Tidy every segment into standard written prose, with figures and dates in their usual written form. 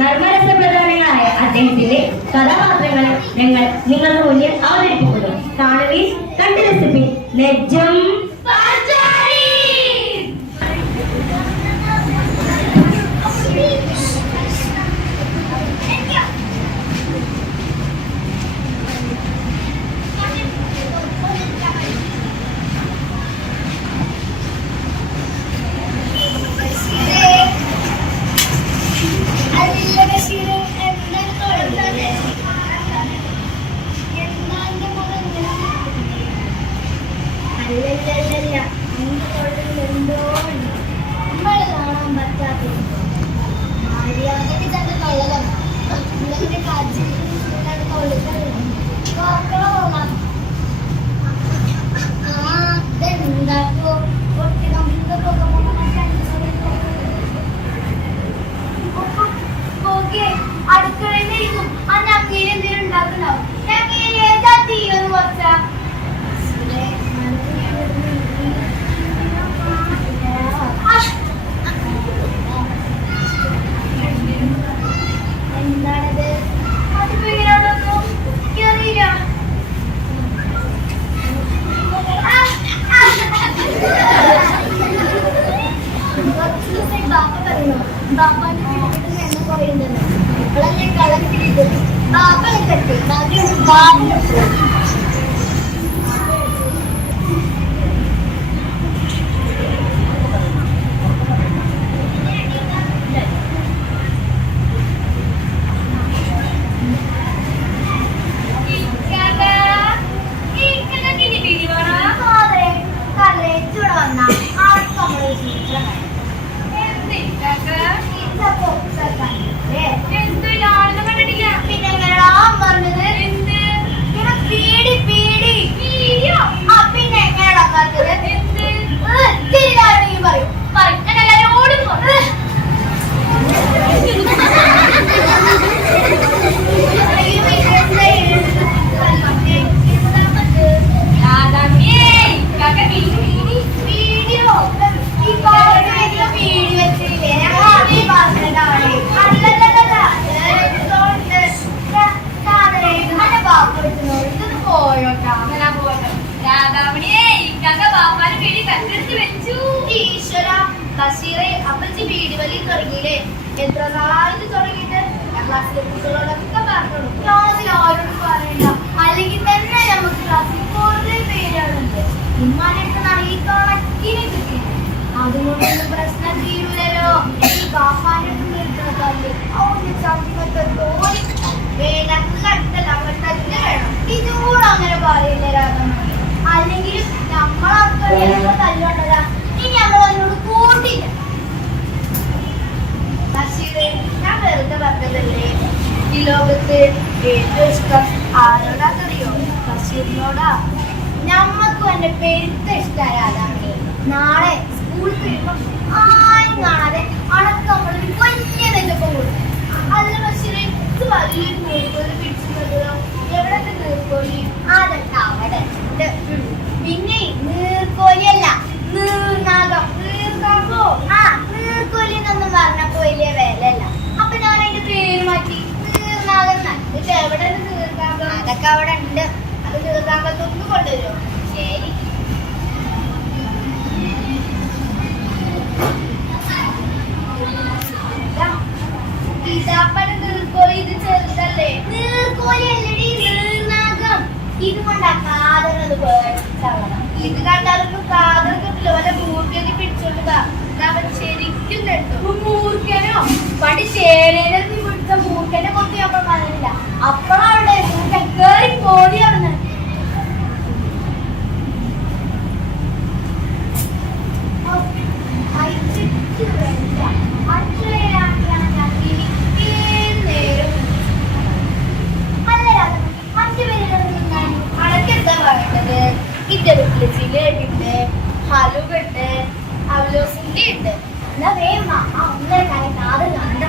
നർമ്മരസപ്രധാനങ്ങളായ അദ്ദേഹത്തിന്റെ കഥാപാത്രങ്ങളെ ഞങ്ങൾ നിങ്ങൾക്ക് മുന്നിൽ അവതരിപ്പിക്കുന്നു. കാണുവിൻ, കണ്ടു രസിപ്പിൻ. നെജം അടുക്കളയിലിരിക്കും. ആ നക്കീൽ എന്തെങ്കിലും ഉണ്ടാക്കുന്നുണ്ടാവും. നക്കീൽ ഏതാ തീയൊന്ന് കുറച്ചാ എന്താണത്? അത് പേരാണൊന്നും എനിക്കറിയില്ല. ബാപ്പ പറയുന്നു, ബാപ്പാന്റെ വീട്ടിൽ എണ്ണ കുറയുന്നത് ഇപ്പോഴല്ലേ കളത്തിലിട്ടത്. ബാപ്പനെ കെട്ടി ബാബു അപ്പച്ചി വീട് വലി തുടങ്ങിയില്ലേ? എത്ര നാളായിട്ട് തുടങ്ങിയിട്ട് ക്ലാസ്സിലെ കുട്ടികളോടൊക്കെ പറഞ്ഞോളൂ. ക്ലാസ്സിൽ ആരോടും പറയണ്ട, അല്ലെങ്കിൽ തന്നെ നമുക്ക് ക്ലാസ്സിൽ കുറെ പേരാളുണ്ട്. ഇമ്മാനെടുത്താണ് ഈ കണക്കിന് കിട്ടിയത്. അതുകൊണ്ടൊന്നും പ്രശ്നം തീരൂലല്ലോ. ഈ ബാപ്പാന്റെ നിർത്തുന്ന കല്ല് അവന്റെ ചവിട്ടത്തെ തോന്നി വേനക്കടുത്തല്ല അവരുടെ തന്നെ വേണം. ഇതുകൂടെ അങ്ങനെ പറയില്ല രാധമണി. അല്ലെങ്കിൽ നമ്മളൊക്കെ തല്ലുകൊണ്ടതാ. ഇനി നമ്മൾ അതിനോട് കൂട്ടില്ല. ഞാൻ വെറുതെ പറഞ്ഞതല്ലേ. ഈ ലോകത്ത് ഏറ്റവും ഇഷ്ടം ആരോടാന്നറിയോ? ബഷീറിനോടാ. ഞമ്മക്കും എന്റെ പെരുത്ത ഇഷ്ടമാരാധാമണി. നാളെ സ്കൂളിൽ വരുമ്പോ ആരും കാണാതെ അണക്ക് നമ്മളൊരു വലിയ നെല്ലപ്പം കൊടുക്കും. അല്ല ബഷീറെ, ഇത് വലിയൊരു നീർക്കോലി പിടിച്ചിട്ടുണ്ടല്ലോ. എവിടത്തെ നീർക്കോലി? അതട്ട അവിടെ ഉണ്ട്. പിന്നെ നീർക്കോലിയല്ല, നീർനാഗം. നീർനാഗോ? ആ, നീർക്കോലി എന്നൊന്നും പറഞ്ഞപ്പോ വലിയ വിലയല്ല. അപ്പൊ ഞാൻ അതിന്റെ പേര് മാറ്റി നീർനാഗം. ഇത് എവിടെ നീർനാഗം? അതൊക്കെ അവിടെ ഉണ്ട്. അത് നീർനാഗത്തൊന്ന് കൊണ്ടുവരുമോ? ശരി. ഇതാപ്പടെ നീർക്കോലി. ഇത് ചെറുതല്ലേ? നീർക്കോലി അല്ലടി, നീർനാഗം. ഇത് കൊണ്ടാ കാതറത് പേടിച്ചവണം. ഇത് കണ്ടാലൊന്നും കാതർ കിട്ടില്ല. വല്ല മൂർക്കനെ പിടിച്ചോണ്ടുക. അവൻ ശരിക്കും നെട്ടു. മൂർക്കനോ? പണ്ട് ചേനേനെ പിടിച്ച മൂർക്കനെ കൊണ്ട് നമ്മൾ പറഞ്ഞില്ല. അപ്പോഴവിടെ മൂർക്കൻ കേറി പോടി അവിടെ. ഇന്റെ വീട്ടില് ജിലേബിണ്ട്, ഹലുവുണ്ട്, അവലോസിന്റെ ഉണ്ട്. എന്നാ വേഗം ആ ഒന്നര കാര്യം കാത് കണ്ട.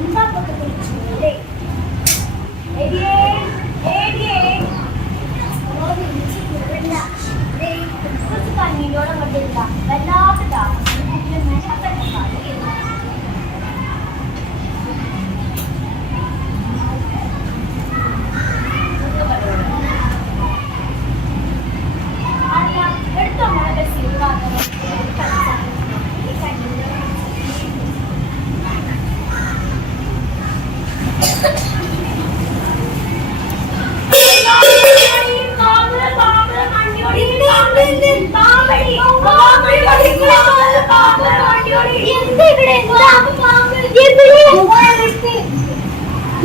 എന്താ ചൂടേ കണ്ണീരോടെ വല്ലാത്ത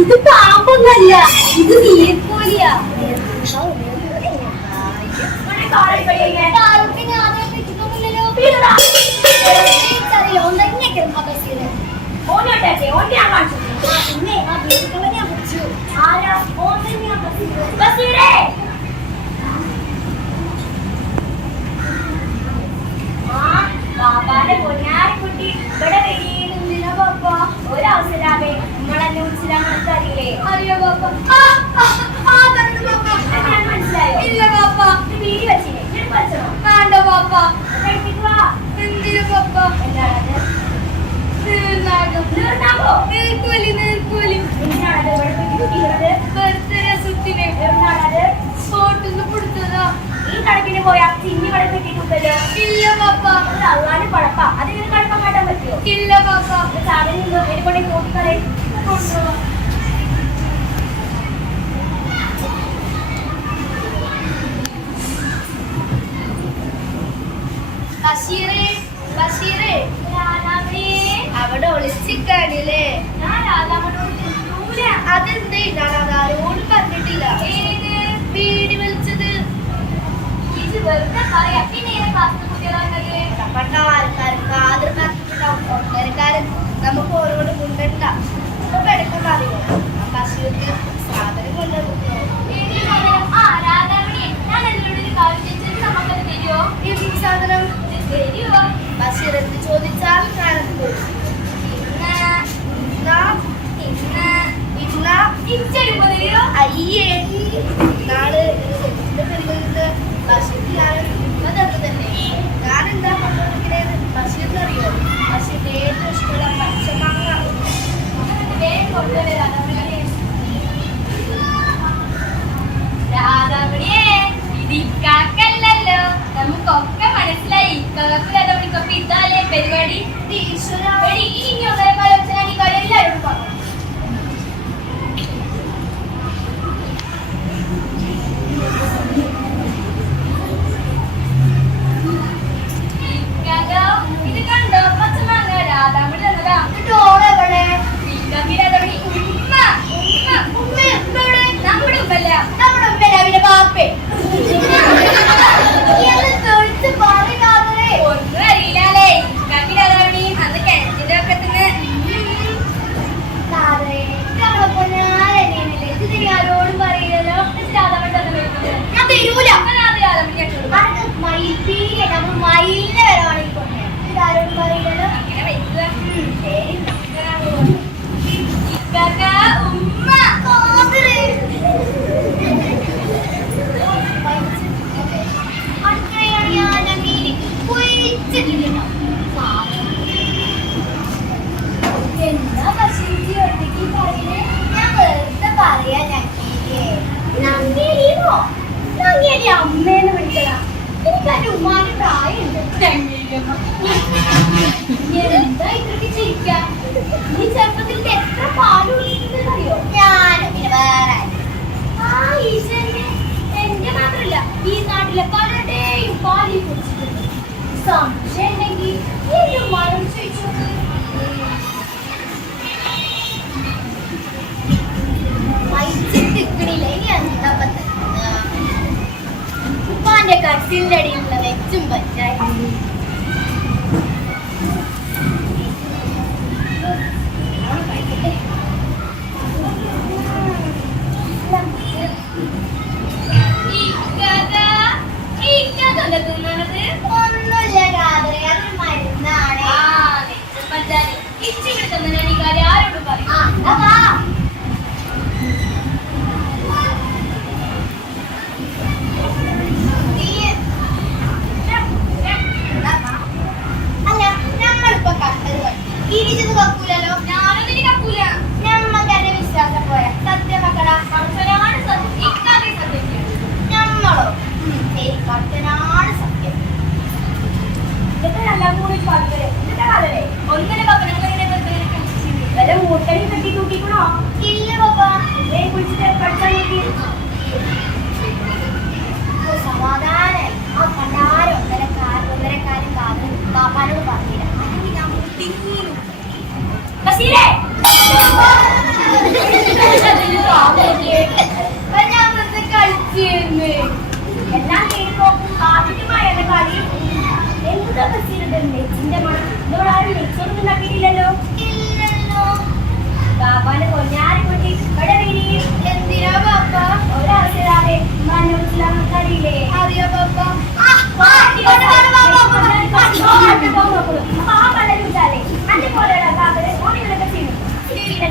ഇത് പാമ്പൊന്നല്ല, ഇത് നീർക്കോലിയാ. ബാബാന്റെ പൊന്നാരിക്കുട്ടി ഇവിടെ വെടിയിലുന്നില്ല ബാപ്പ. ഒരവസരാമേ നിങ്ങളെന്നെ വിളിച്ചില്ലാന്ന് അറിയില്ലേ? അറിയോ ബാപ്പ? മനസ്സിലായോ? ഇല്ല ബാപ്പ. വീടി വെച്ചില്ലേ? ഞാൻ പഠിച്ചോ? വേണ്ട ബാപ്പ. കഴിപ്പിക്കുക. എന്തിനു ബാപ്പ? എന്താണത്? നീർനാഗോ? നീർക്കോലി, നീർക്കോലി. എന്തിനാണത് ഇവിടെ കുട്ടിക്കുന്നത്? ബർത്ത്ഡേ സുറ്റിനെ എവിടുന്നാണത്? ഫോട്ടോന്ന് കൊടുത്തതാ. ഈ കണക്കിന് പോയാ ചിന്നി ഇവിടെ കിട്ടിയിട്ടുണ്ടല്ലോ. ഇല്ല ബാപ്പ. അത് അള്ളാന്റെ പഴപ്പാ. അതിന് കഴപ്പം കാട്ടാൻ പറ്റുമോ? ഇല്ല ബാപ്പ. സാധനം എന്നെ കൊണ്ട് നോക്കിക്കളെ. ബഷീറേ, ബഷീറേ, അവിടെ ഒളിച്ചിക്കാണില്ലേ? ഞാൻ രാധാമനോട് ചോദിച്ചൂല. അതെന്തേ? ഞാൻ അതാരോട് പറഞ്ഞിട്ടില്ല. വീടി വലിച്ചത് ഇത് വെറുതെ പറയാ. പിന്നെ ഏതാ ക്ലാസ്സിലെ കുട്ടികളാണല്ലേ? പണ്ട ആൾക്കാർക്ക് ആദരക്കാർക്കുണ്ടാവും. ഒന്നരക്കാരൻ നമുക്ക് ഓരോട് മുണ്ടണ്ട. ഇപ്പൊ പെടുക്കുന്ന അറിയോ? ബഷീർക്ക് സാധനം കൊണ്ടുവന്നു. ആ രാധാമണി, ഞാൻ എന്നോട് ഒരു കാര്യം ചോദിച്ചത് നമുക്കത് തരുമോ? ഈ സാധനം തരുമോ? ബഷീർ എന്ത് ചോദിച്ചാൽ ഞാനത് കൊടുക്കും. അയ്യേ, നാള് ബഷീർക്ക് തന്നെ. ഞാനെന്താ പറഞ്ഞിങ്ങനെ ബഷീറിന് അറിയോ? ബഷീറിന്റെ ഏറ്റവും ഇഷ്ടമുള്ള പച്ചമാങ്ങ. രാധാമണിയെ ഇതിക്കാക്കല്ലോ, നമുക്കൊക്കെ മനസ്സിലായി. കളപ്പിലൊക്കെ ഇതാലേ പരിപാടി. ഇനി ഒന്നര കാലം ഈ കാര്യം എല്ലാവരോടും പറഞ്ഞു. ഇത് കണ്ടോ? പച്ചമാങ്ങ രാധാമണി തന്നതാ. ഓളെവിടെ? രാധാമണി ഉമ്മ ഉമ്മ ഉമ്മ എവിടെ? നമ്മുടെ ഉമ്മല്ല, നമ്മുടെ ഉമ്മ രാവിലെ ബാപ്പേ. തൊഴിച്ച് പറയാതെ ഒന്നും അറിയില്ലേ? രാധാമണി അന്ന് കിണറ്റിന്റെ ഒക്കെ തന്നെ ആരോടും പറയില്ലല്ലോ. രാധാമണി തന്നെ വരുന്നത്. ഞാൻ തരൂല. രാധാമണി മയിൽപ്പീലിയെ നമ്മൾ മയിലിനെ വരെ വാങ്ങിക്കൊണ്ടേ. ഇതാരോടും പറയില്ലല്ലോ. അങ്ങനെ വയ്ക്കുക. ശരി. ഇക്കാക്ക ഉമ്മ അടുക്കളയാണ് ഞാൻ മീൻ കുഴിച്ചിട്ടിട്ടുണ്ടോ? എന്താ ബഷീർജി ഒറ്റയ്ക്ക് പറയുന്നത്? ഞാൻ വെറുതെ പറയാ. നങ്ങേരിയോ? നങ്ങേരി അമ്മേന്ന് വിളിച്ചതാ. എനിക്ക് എന്റെ ഉമ്മാന്റെ പ്രായമുണ്ട്. എന്താ ഇത്രയ്ക്ക് ചിരിക്കാൻ? നീ ചെറുപ്പത്തിൽ എത്ര പാല് കുടിക്കുന്നറിയോ? ഞാനും പിന്നെ വേറെ ആ ഈശ്വരനെ. എന്റെ മാത്രല്ല, ഈ നാട്ടിലെ പലരുടെയും പാല് കുടിച്ചിട്ടുണ്ട്. സംശയം ഉണ്ടെങ്കിൽ എന്റെ ഉമ്മാനോട് ചോദിച്ചോക്ക്. മൈച്ചിട്ടിക്കണില്ല. ഇനി എന്താ പറ്റുക? ഉപ്പാന്റെ കട്ടിലിന്റെ അടിയിലുള്ള വെച്ചും പറ്റായി. ഒന്നുമില്ല രാത്രി, അത് മരുന്നാണ്. ആരോട് പറയും? അല്ല, നമ്മളിപ്പോ കട്ടത് ഇരിച്ചത് കക്കൂലല്ലോ. ഞാനൊന്നും ഇനി കക്കൂല. നമ്മക്ക് എന്റെ വിശ്വാസം പോരാ. സത്യം മക്കളാ, കർശനമാണ് സത്യം. ഇക്കാതെ സത്യം. നമ്മളോ ശരി, കട്ടനാണ് സത്യം. ഇതൊക്കെ നല്ല കൂടി പാടുകളെ ഇതൊക്കെ കാലല്ലേ ഒന്നിനെ കപ്പനങ്ങളെ വല്ല മൂട്ടയും കെട്ടി തൂക്കിക്കണോ? ഇല്ല പപ്പ, കുളിച്ചിട്ട് പഠിച്ചാൽ നോക്കി. സമാധാനം ആ കണ്ടാരം ഒന്നരക്കാരും കാതും പാപ്പാനോട് പറഞ്ഞില്ല. അല്ലെങ്കിൽ ഞാൻ തിങ്ങിയിരുന്നു. ബഷീറേ, ഞാൻ വെറുതെ കളിച്ചിരുന്നു. എല്ലാം കേൾക്കോ ആദ്യമായ കളി. എന്താ ബഷീറുടെ നെച്ചിന്റെ മണം? ഇതോടെ ആരും നെച്ചൊന്നും ഉണ്ടാക്കിയിട്ടില്ലല്ലോ. ഇല്ലല്ലോ. പാപ്പാനെ കൊഞ്ഞാരി കുട്ടി ഇവിടെ വീടി. എന്തിനാ പാപ്പ? ഒരാവശ്യമില്ലാതെ മനസ്സിലാക്കറിയില്ലേ? അറിയാ പാപ്പ.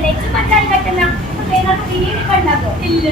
നെച്ചും പഞ്ചാരി കെട്ടുന്ന നിങ്ങൾക്ക് തീരെ കണ്ടാക്കോ? ഇല്ല.